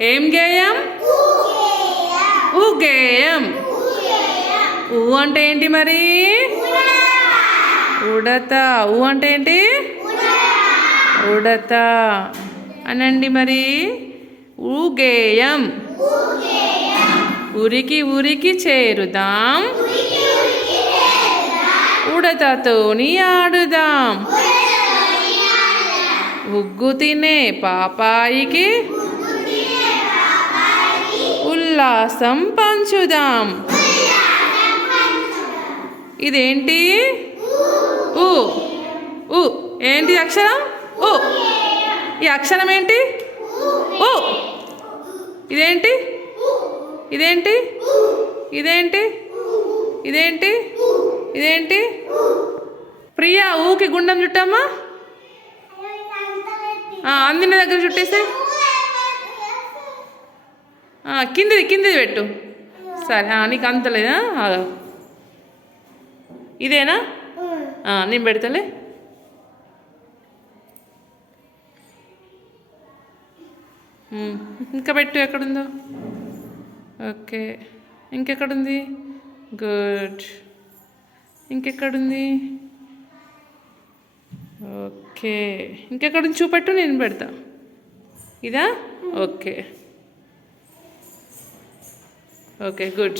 ఏం గేయం? ఊగేయం ఊ అంటే ఏంటి మరి? ఉడత. ఊ అంటే ఏంటి? ఉడత. అనండి మరి. ఊగేయం ఉరికి ఉరికి చేరుదాం. ఉడతతోని ఆడుదాం. ఉగ్గు తినే పాపాయికి ఉల్లాసం పంచుదాం ఇదేంటి? ఊ. ఊ. ఏంటి అక్షరం? ఉ ఈ అక్షరం ఏంటి? ఓ ఇదేంటి? ఇదేంటి? ఇదేంటి? ఇదేంటి? ఇదేంటి? ప్రియా ఊకి గుండం చుట్టమ్మా. అందిన దగ్గర చుట్టేసే కిందిది కిందిది పెట్టు. సరే నీకు అంతలేదా ఇదేనా? నేను పెడతలే. ఇంకా పెట్టు ఎక్కడుందో? ఓకే. ఇంకెక్కడుంది? గుడ్. ఇంకెక్కడుంది? ఓకే. ఇంకెక్కడుంది చూపెట్టు నేను పెడతా. ఇదా? ఓకే. Okay good